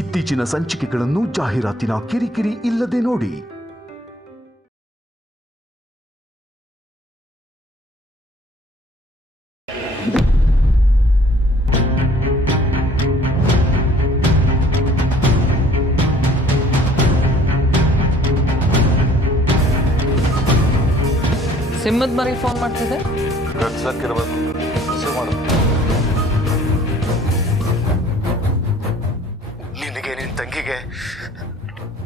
ಇತ್ತೀಚಿನ ಸಂಚಿಕೆಗಳನ್ನು ಜಾಹೀರಾತಿನ ಕಿರಿಕಿರಿ ಇಲ್ಲದೆ ನೋಡಿ. ಸಿಮ್ಮದ್ ಮರಿ ಫೋನ್ ಮಾಡ್ತಿದ್ದೆ. ನಿನಗೆ ನಿನ್ ತಂಗಿಗೆ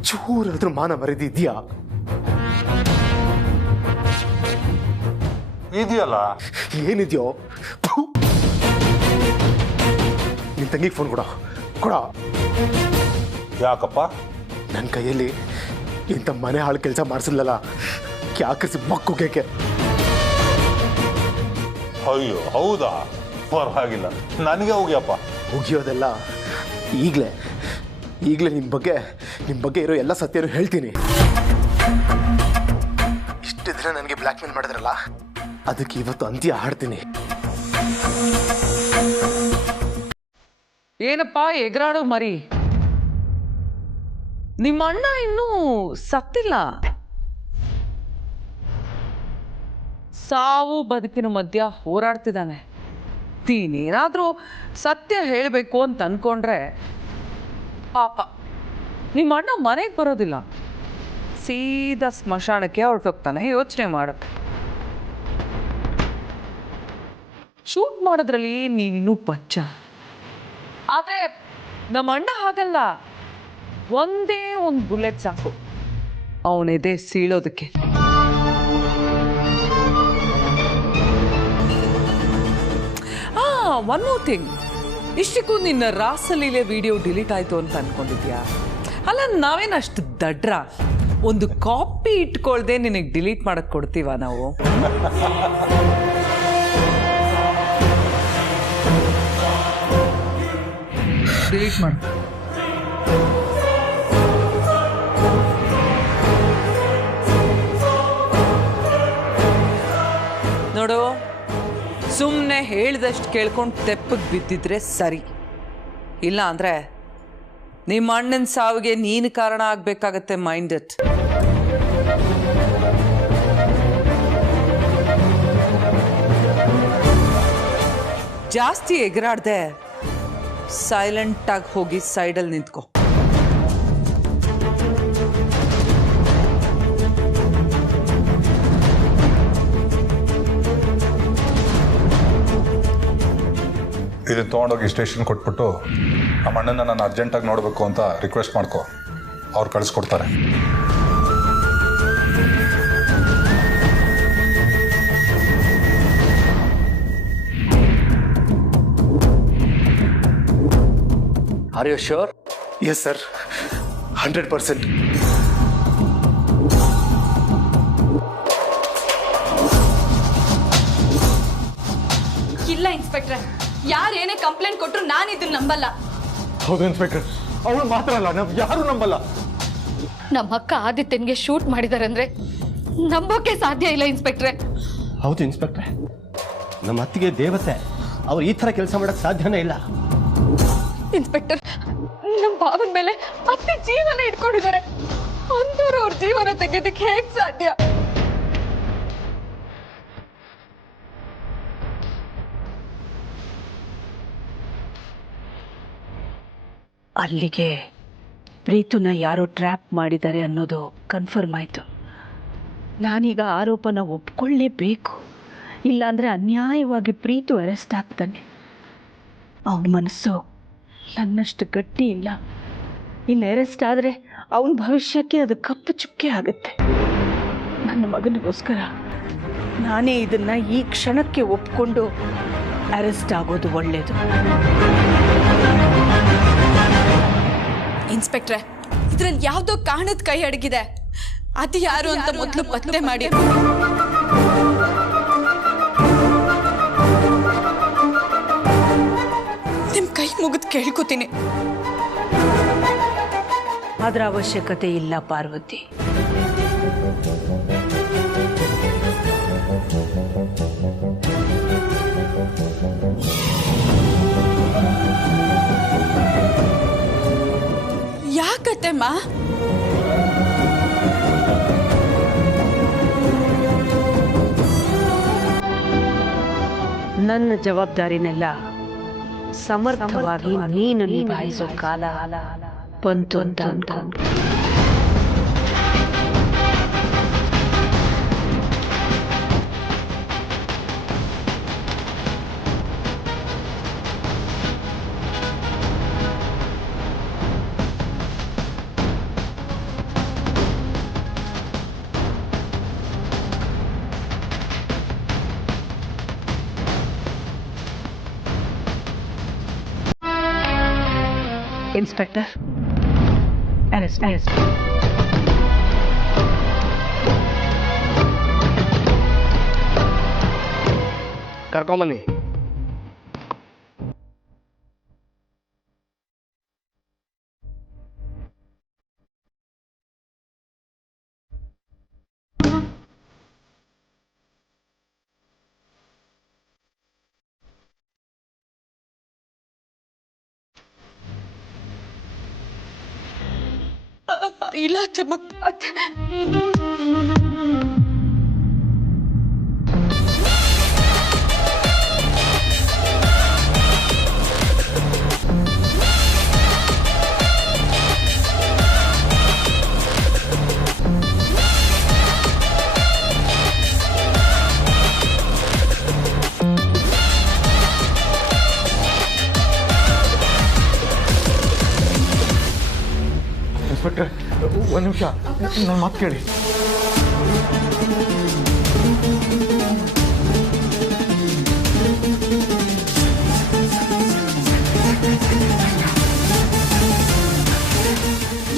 ಚೂರಾದ್ರೂ ಮಾನ ಮರೆದಿದ್ಯಾ? ಇದೆಯಲ್ಲ, ಏನಿದ್ಯೋ? ನಿನ್ ತಂಗಿಗೆ ಫೋನ್ ಕೊಡ. ಯಾಕಪ್ಪ? ನನ್ನ ಕೈಯಲ್ಲಿ ಇಂಥ ಮನೆ ಹಾಳು ಕೆಲಸ ಮಾಡಿಸಿದ್ಲಲ್ಲ, ಯಾಕೆ ಮಕ್ಕುಗೆ? ಅಯ್ಯೋ ಹೌದಾ? ಪರವಾಗಿಲ್ಲ, ನನಗೆ ಹೋಗ್ಯಪ್ಪ. ಮುಗಿಯೋದೆಲ್ಲ ಈಗಲೇ ನಿಮ್ಮ ಬಗ್ಗೆ ಇರೋ ಎಲ್ಲ ಸತ್ಯನೂ ಹೇಳ್ತೀನಿ. ಇಷ್ಟು ದಿನ ನನಗೆ ಬ್ಲ್ಯಾಕ್ ಮೇಲ್ ಮಾಡಿದ್ರಲ್ಲ, ಅದಕ್ಕೆ ಇವತ್ತು ಅಂತ್ಯ ಹಾಡ್ತೀನಿ. ಏನಪ್ಪ ಎಗರಾಡೋ ಮರಿ, ನಿಮ್ಮ ಅಣ್ಣ ಇನ್ನೂ ಸತ್ತಿಲ್ಲ. ಸಾವು ಬದುಕಿನ ಮಧ್ಯ ಹೋರಾಡ್ತಿದ್ದಾನೆ. ನೀನೇನಾದ್ರೂ ಸತ್ಯ ಹೇಳಬೇಕು ಅಂತ ಅನ್ಕೊಂಡ್ರೆ ಪಾಪ ನಿಮ್ಮ ಅಣ್ಣ ಮನೆಗೆ ಬರೋದಿಲ್ಲ, ಸೀದಾ ಸ್ಮಶಾನಕ್ಕೆ ಹೊರಟೋಗ್ತಾನೆ. ಯೋಚನೆ ಮಾಡು. ಶೂಟ್ ಮಾಡೋದ್ರಲ್ಲಿ ನೀನಿನ್ನೂ ಪಚ್ಚ, ಆದ್ರೆ ನಮ್ಮ ಅಣ್ಣ ಹಾಗಲ್ಲ. ಒಂದೇ ಒಂದು ಬುಲೆಟ್ ಸಾಕು ಅವನೆದೆ ಸೀಳೋದಕ್ಕೆ. ಒನ್ ಮೋರ್ ಥಿಂಗ್, ಇಷ್ಟಕ್ಕೂ ನಿನ್ನ ರಾಸಲೀಲೆ ವಿಡಿಯೋ ಡಿಲೀಟ್ ಆಯ್ತು ಅಂತ ಅನ್ಕೊಂಡಿದ್ಯಾ? ಅಲ್ಲ, ನಾವೇನು ಅಷ್ಟು ದಡ್ರ? ಒಂದು ಕಾಪಿ ಇಟ್ಕೊಳ್ದೆ ನಿನಗೆ ಡಿಲೀಟ್ ಮಾಡಕ್ ಕೊಡ್ತೀವ ನಾವು? ಡಿಲೀಟ್ ಮಾಡು. ನೋಡು, ಸುಮ್ಮನೆ ಹೇಳ್ದಷ್ಟು ಕೇಳ್ಕೊಂಡು ತೆಪ್ಪಗೆ ಬಿದ್ದಿದ್ರೆ ಸರಿ. ಇಲ್ಲ ಅಂದರೆ ನಿಮ್ಮ ಅಣ್ಣನ ಸಾವಿಗೆ ನೀನು ಕಾರಣ ಆಗಬೇಕಾಗತ್ತೆ. Mind it. ಜಾಸ್ತಿ ಎಗರಾಡ್ದೆ ಸೈಲೆಂಟಾಗಿ ಹೋಗಿ ಸೈಡಲ್ಲಿ ನಿಂತ್ಕೋ. ಇದನ್ನು ತೊಗೊಂಡೋಗಿ ಸ್ಟೇಷನ್ ಕೊಟ್ಬಿಟ್ಟು ನಮ್ಮ ಅಣ್ಣನ ನಾನು ಅರ್ಜೆಂಟಾಗಿ ನೋಡಬೇಕು ಅಂತ ರಿಕ್ವೆಸ್ಟ್ ಮಾಡ್ಕೊ, ಅವ್ರು ಕಳಿಸ್ಕೊಡ್ತಾರೆ. Are you sure? Yes, sir. 100%. ಇಲ್ಲ ಇನ್ಸ್ಪೆಕ್ಟ್ರೆ, ಯಾರೇನೇ ಕಂಪ್ಲೇಂಟ್ ಕೊಟ್ಟರು ನಾನು ಇದನ್ನ ನಂಬಲ್ಲ. ಹೌದು ಇನ್ಸ್ಪೆಕ್ಟರ್, ಅವಳು ಮಾತ್ರ ಅಲ್ಲ, ನಾವು ಯಾರು ನಂಬಲ್ಲ. ನಮ್ಮ ಅಕ್ಕ ಆದಿತ್ಯನ್ಗೆ ಶೂಟ್ ಮಾಡಿದಾರೆ ಅಂದ್ರೆ ನಂಬೋಕೆ ಸಾಧ್ಯ ಇಲ್ಲ ಇನ್ಸ್ಪೆಕ್ಟ್ರೆ. ಹೌದು ಇನ್ಸ್ಪೆಕ್ಟ್ರೆ, ನಮ್ಮ ಅತ್ತಿಗೆ ದೇವತೆ, ಅವ್ರು ಈ ಥರ ಕೆಲಸ ಮಾಡೋಕ್ಕೆ ಸಾಧ್ಯನೇ ಇಲ್ಲ. ಇನ್ಸ್ಪೆಕ್ಟರ್, ನಮ್ಮ ಬಾವನ ಮೇಲೆ ಅತ್ತೆ ಜೀವನ ಇಟ್ಕೊಂಡಿದ್ದಾರೆ. ಅಂದೂರು ಅವ್ರ ಜೀವನ ತೆಗೆದಕ್ಕೆ ಹೇಗೆ ಸಾಧ್ಯ? ಅಲ್ಲಿಗೆ ಪ್ರೀತುನ ಯಾರೋ ಟ್ರ್ಯಾಪ್ ಮಾಡಿದ್ದಾರೆ ಅನ್ನೋದು ಕನ್ಫರ್ಮ್ ಆಯಿತು. ನಾನೀಗ ಆರೋಪನ ಒಪ್ಕೊಳ್ಳೇಬೇಕು, ಇಲ್ಲಾಂದರೆ ಅನ್ಯಾಯವಾಗಿ ಪ್ರೀತು ಅರೆಸ್ಟ್ ಆಗ್ತಾನೆ. ಅವನ ಮನಸ್ಸು ನನ್ನಷ್ಟು ಗಟ್ಟಿ ಇಲ್ಲ. ಇನ್ನು ಅರೆಸ್ಟ್ ಆದರೆ ಅವನ ಭವಿಷ್ಯಕ್ಕೆ ಅದು ಕಪ್ಪು ಚುಕ್ಕೆ ಆಗುತ್ತೆ. ನನ್ನ ಮಗನಿಗೋಸ್ಕರ ನಾನೇ ಇದನ್ನು ಈ ಕ್ಷಣಕ್ಕೆ ಒಪ್ಕೊಂಡು ಅರೆಸ್ಟ್ ಆಗೋದು ಒಳ್ಳೆಯದು. ಇನ್ಸ್ಪೆಕ್ಟ್ರೆ, ಇದ್ರಲ್ಲಿ ಯಾವುದೋ ಕಾರಣದ ಕೈ ಅಡಗಿದೆ. ಅದು ಯಾರು ಅಂತ ಮೊದಲು ಪತ್ತೆ ಮಾಡಿ. ನಿಮ್ ಕೈ ಮುಗಿದು ಕೇಳ್ಕೊತೀನಿ. ಅದರ ಅವಶ್ಯಕತೆ ಇಲ್ಲ ಪಾರ್ವತಿ. ಯಾಕತ್ತೆಮ್ಮ? ನನ್ನ ಜವಾಬ್ದಾರಿನೆಲ್ಲ ಸಮರ್ಥವಾಗಿ ನೀನು ನಿಭಾಯಿಸೋ ಕಾಲ ಬಂತು ಅಂತ ಅನ್ಕೊಂಡು. Inspector, arrest. ಕರ್ಕೊಂಬನ್ನಿ. ಇಲ್ಲ ಅತ್ತಮ್ಮ. ಇನ್ಸ್ಪೆಕ್ಟರ್, ಒಂದು ನಿಮಿಷ, ನನ್ನ ಮಾತು ಕೇಳಿ.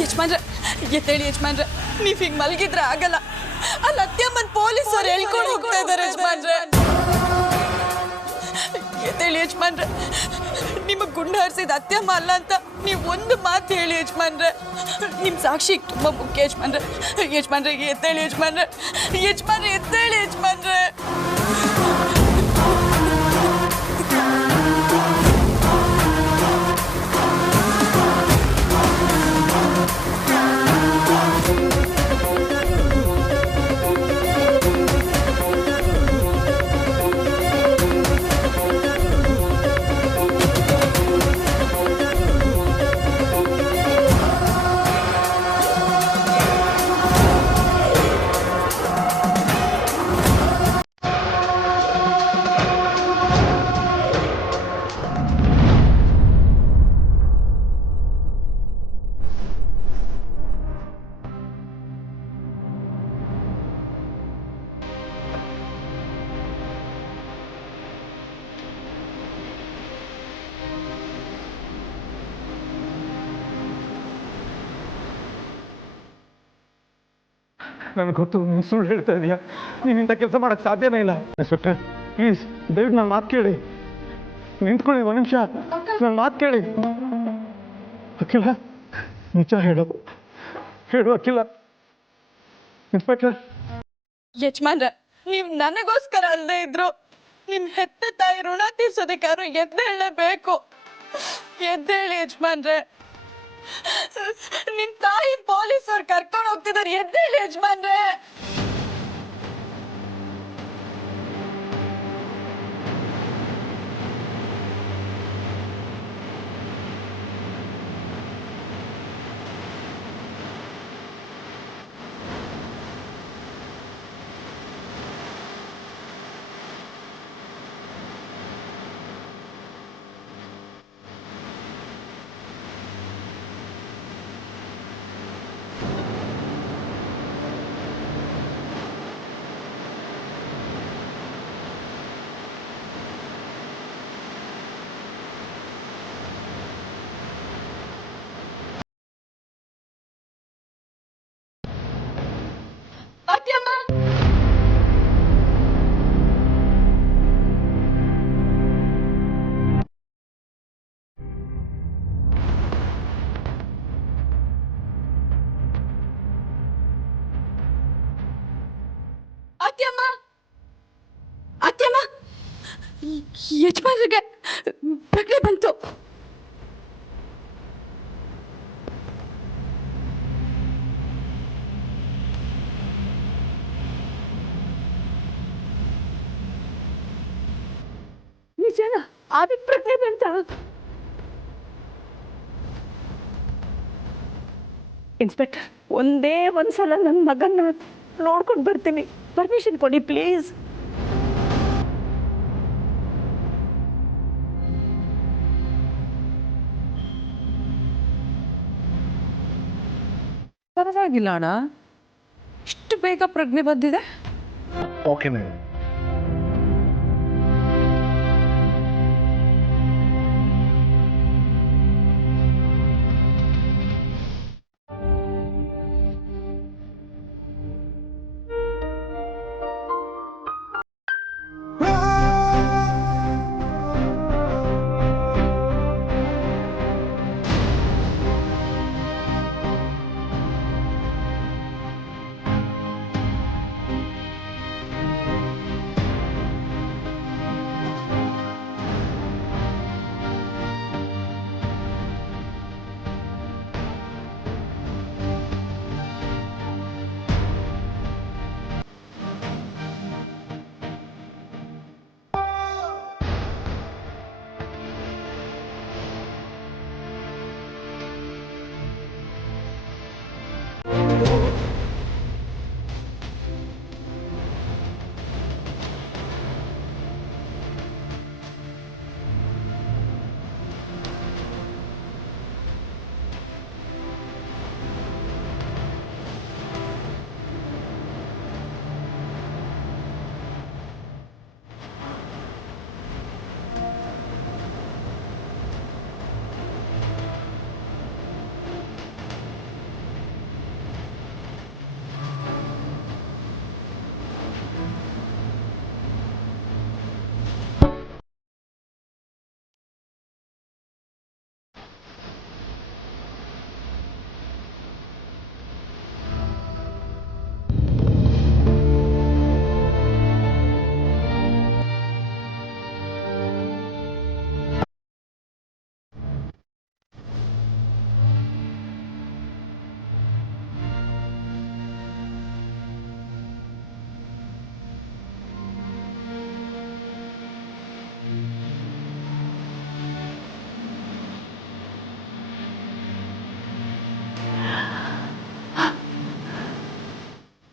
ಯಜಮಾನ್ರೆ, ಎತ್ತೇಳಿ ಯಜಮಾನ್ರೆ, ನೀವ್ ಹಿಂಗ್ ಮಲಗಿದ್ರೆ ಆಗಲ್ಲ. ಅಲ್ಲಿ ಅತ್ಯಮ್ಮನ್ ಪೊಲೀಸರು ಹೇಳ್ಕೊಂಡು ಹೋಗ್ತಾ ಇದಾರೆ ಯಜಮಾನ್ರೆ. ಎತ್ತೇಳಿ ಯಜಮಾನ್ರೆ, ನಿಮಗ್ ಗುಂಡು ಹಾರಿಸಿದ ಅತ್ಯಮ್ಮ ಅಲ್ಲ ಅಂತ ನೀವು ಒಂದು ಮಾತು ಹೇಳಿ ಯಜಮಾನ್ರೆ. ನಿಮ್ ಸಾಕ್ಷಿ ತುಂಬಾ ಮುಖ್ಯ ಯಜಮಾನ್ರೆ. ಯಜಮಾನ್ರೆ ಎತ್ತೇಳಿ ಯಜಮಾನ್ರೆ, ಯಜಮಾನ್ರೆ ಎತ್ತೇಳಿ ಯಜಮಾನ್ರೆ. ನನಗೆ ಗೊತ್ತು, ನೀನು ಸುಳ್ಳು ಹೇಳ್ತಾ ಇದೀಯಾ. ನೀನು ಇಂಥ ಕೆಲಸ ಮಾಡೋಕ್ಕೆ ಸಾಧ್ಯನೇ ಇಲ್ಲ. ಇನ್ಸ್ಪೆಕ್ಟರ್, ಪ್ಲೀಸ್ ದಯವಿಟ್ಟು ನನ್ನ ಮಾತು ಕೇಳಿ. ನಿಂತ್ಕೊಳ್ಳಿ ಒಂದು ನಿಮಿಷ, ನನ್ನ ಮಾತು ಕೇಳಿ. ಅಖಿಲ, ನಿಜ ಹೇಳು ಅಖಿಲ. ಇನ್ಸ್ಪೆಕ್ಟರ್. ಯಜಮಾನ್ರೆ, ನೀವ್ ನನಗೋಸ್ಕರ ಅಲ್ಲದೆ ಇದ್ರು ನಿಮ್ ಹೆತ್ತ ತಾಯಿ ಋಣ ತೀರ್ಸೋದಕ್ಕಾದ್ರು ಎದ್ದೇಳಲೇಬೇಕು. ಎದ್ದೇಳಿ ಯಜಮಾನ್ರೆ. ನಿಮ್ ತಾಯಿ ಪೊಲೀಸರು ಕರ್ಕೊಂಡು ಹೋಗ್ತಿದಾರೆ. ಎದ್ದೇಳಿ ಯಜಮಾನ್ರೆ. ಅತ್ಯಮ್ಮ, ಅತ್ಯಮ್ಮ, ಅತ್ಯಮ್ಮ, ಯಜಮಾನ್ರಿಗೆ ಪ್ರಜ್ಞೆ ಬಂತು. ನಿಜನ ಆದಿಕ್ ಪ್ರಜ್ಞೆ ಅಂತ ಇನ್ಸ್ಪೆಕ್ಟರ್ ಒಂದೇ ಒಂದ್ಸಲ ನನ್ನ ಮಗನ್ನ ನೋಡ್ಕೊಂಡು ಬರ್ತೀನಿ ಪರ್ಮಿಷನ್ ಕೊಡಿ ಪ್ಲೀಸ್ ಪರವಾಗಿಲ್ಲ ಅಣ್ಣ ಇಷ್ಟು ಬೇಗ ಪ್ರಜ್ಞೆ ಬಂದಿದೆ. Okay madam.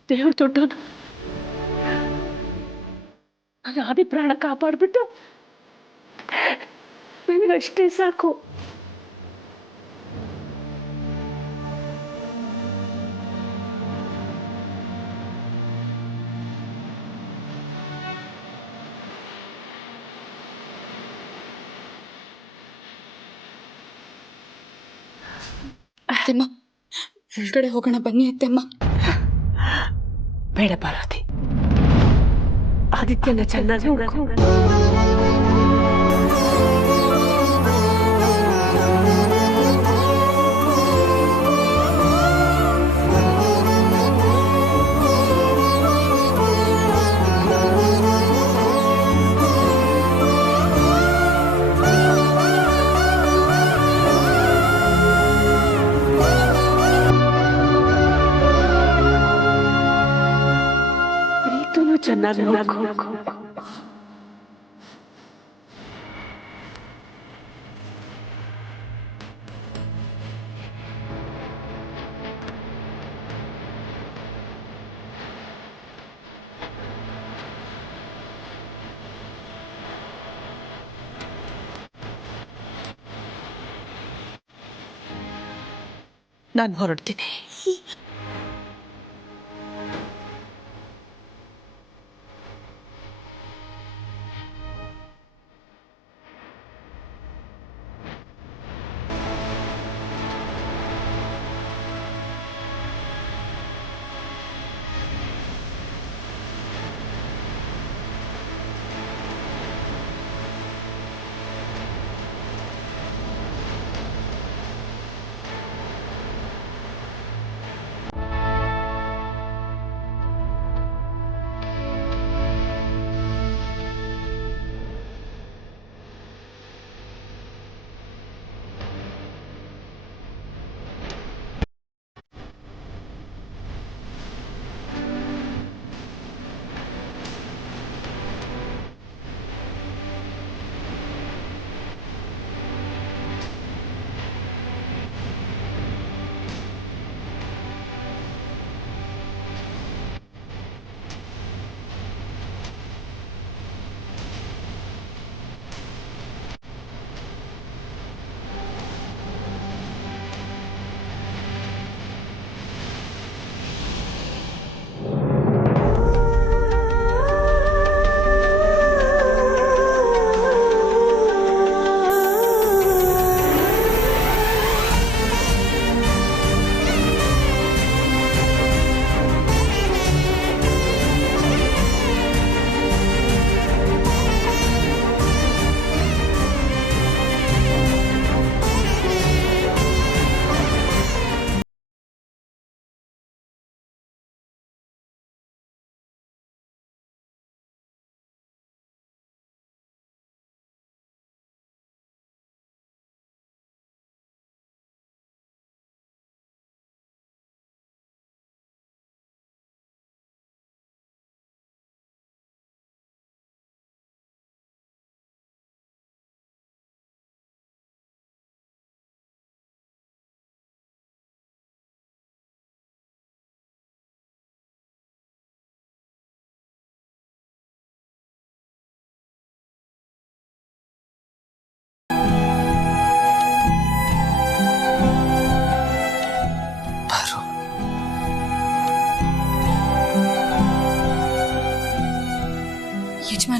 ದೇವ್ರ ದೊಡ್ಡವನು ನನ್ನ ಆದಿ ಪ್ರಾಣ ಕಾಪಾಡ್ಬಿಟ್ಟು ನನಗಷ್ಟೇ ಸಾಕು. ಅತ್ತೆಮ್ಮ ಒಳಗಡೆ ಹೋಗೋಣ ಬನ್ನಿ ಅತ್ತೆಮ್ಮ. ಬೇಡ ಪಾರ್ವತಿ, ಆದಿತ್ಯನ ಚೆನ್ನಾಗಿ ನೋಡ್ಕೊ. ಪ್ರೀತನು ಚೆನ್ನಾಗಿ ನೋಡ್ಕೊ. ನಾನು ಹೊರಡ್ತೀನಿ.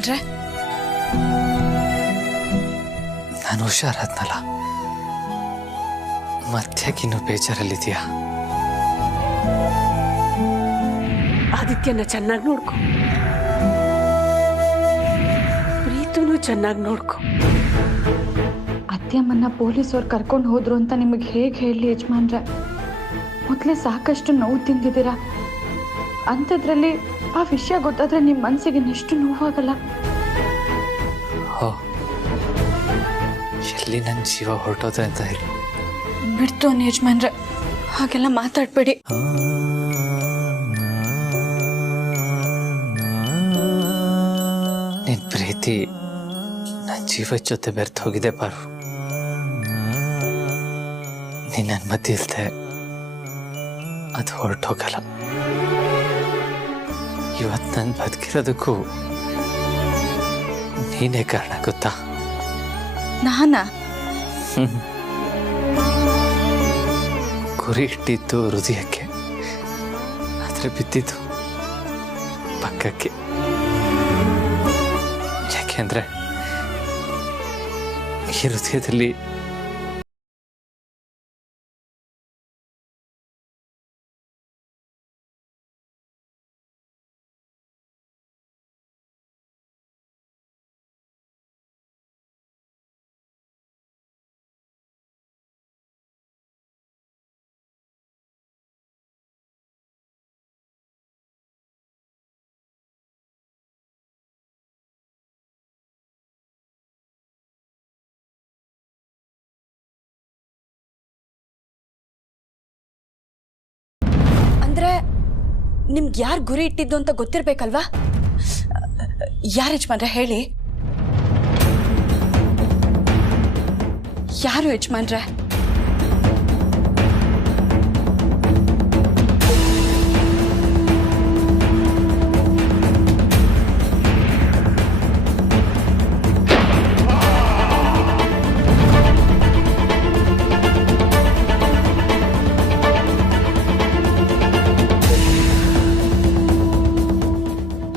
ಯಜಮಾನ್ರೆ? ನಾನು ಹುಷಾರಾದ್ನಲ್ಲ, ಮತ್ತ್ಯಾಕಿನ್ನೂ ಬೇಜಾರಲ್ಲಿದೆಯಾ? ಆದಿತ್ಯನ ಚೆನ್ನಾಗಿ ನೋಡ್ಕೊ, ಪ್ರೀತುನು ಚೆನ್ನಾಗಿ ನೋಡ್ಕೊ. ಅತ್ತೆಯಮ್ಮನ್ನ ಪೊಲೀಸವ್ರು ಕರ್ಕೊಂಡು ಹೋದ್ರು ಅಂತ ನಿಮಗೆ ಹೇಗೆ ಹೇಳಿ ಯಜಮಾನ್ರೆ? ಮೊದಲೇ ಸಾಕಷ್ಟು ನೋವು ತಿಂದಿದ್ದೀರಾ, ಅಂಥದ್ರಲ್ಲಿ ಆ ವಿಷಯ ಗೊತ್ತಾದ್ರೆ ನಿಮ್ಮ ಮನಸ್ಸಿಗೆ ಎಷ್ಟು ನೋವಾಗಲ್ಲ? ಹೋ, ಎಲ್ಲಿ ನನ್ನ ಜೀವ ಹೊರಟೋದ್ರೆ ಅಂತ ಹೇಳಿ ಬಿಡ್ತು ಅನ್ನಿ ಯಜಮಾನ್ರೆ, ಹಾಗೆಲ್ಲ ಮಾತಾಡ್ಬೇಡಿ. ನಿನ್ ಪ್ರೀತಿ ನನ್ನ ಜೀವದ ಜೊತೆ ಬೆರ್ತು ಹೋಗಿದೆ ಪಾರು. ನೀನ್ ನನ್ನ ಮಧ್ಯೆ ಇಲ್ದೆ ಅದು ಹೊರಟೋಗಲ್ಲ. ಇವತ್ತು ನಾನು ಬದುಕಿರೋದಕ್ಕೂ ನೀನೇ ಕಾರಣ, ಗೊತ್ತಾ? ನಾನಾ? ಗುರಿ ಇಟ್ಟಿದ್ದು ಹೃದಯಕ್ಕೆ, ಆದರೆ ಬಿದ್ದಿದ್ದು ಪಕ್ಕಕ್ಕೆ. ಯಾಕೆಂದ್ರೆ ಈ ಹೃದಯದಲ್ಲಿ ಅಂದ್ರೆ ನಿಮ್ಗೆ ಯಾರು ಗುರಿ ಇಟ್ಟಿದ್ದು ಅಂತ ಗೊತ್ತಿರ್ಬೇಕಲ್ವಾ? ಯಾರು ಯಜಮಾನ್ರೆ ಹೇಳಿ? ಯಾರು ಯಜಮಾನ್ರೆ?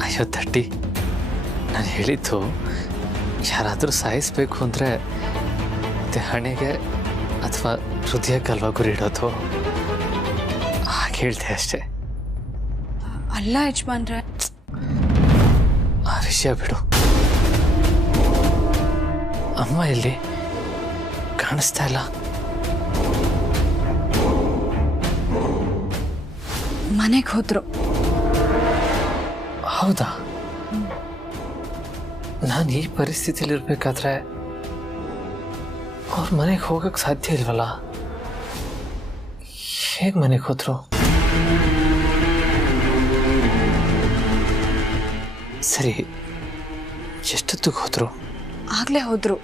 ಅಯ್ಯೋ ತಟ್ಟಿ, ನಾನು ಹೇಳಿದ್ದು ಯಾರಾದರೂ ಸಾಯಿಸ್ಬೇಕು ಅಂದರೆ ಹಣೆಗೆ ಅಥವಾ ಹೃದಯಕ್ಕಲ್ವಾ ಗುರಿ ಇಡೋದು, ಹಾಗೆ ಹೇಳ್ದೆ ಅಷ್ಟೇ. ಅಲ್ಲ ಯಜಮಾನ್ರೆ. ಆ ವಿಷಯ ಬಿಡು. ಅಮ್ಮ ಎಲ್ಲಿ ಕಾಣಿಸ್ತಾ ಇಲ್ಲ? ಮನೆಗೆ ಹೋದ್ರು. ಹೌದಾ? ನಾನು ಈ ಪರಿಸ್ಥಿತಿಲಿರ್ಬೇಕಾದ್ರೆ ಅವ್ರ ಮನೆಗೆ ಹೋಗಕ್ಕೆ ಸಾಧ್ಯ ಇಲ್ವಲ್ಲ? ಹೇಗೆ ಮನೆಗೆ ಹೋದ್ರು? ಸರಿ, ಎಷ್ಟೊತ್ತಿಗೆ ಹೋದ್ರು? ಆಗ್ಲೇ ಹೋದ್ರು.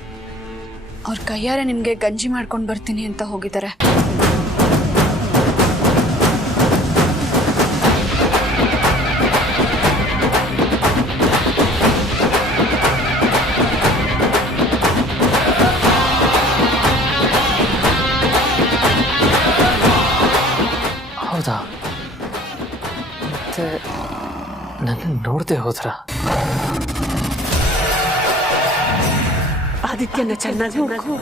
ಅವ್ರ ಕೈಯಾರೆ ನಿಮ್ಗೆ ಗಂಜಿ ಮಾಡ್ಕೊಂಡು ಬರ್ತೀನಿ ಅಂತ ಹೋಗಿದ್ದಾರೆ. ಹೌದಾ? ಮತ್ತೆ ನನ್ನ ನೋಡದೆ ಹೋದ್ರ? ಆದಿತ್ಯನ ಚೆನ್ನಾಗಿ ನೋಡ್ಕೊ.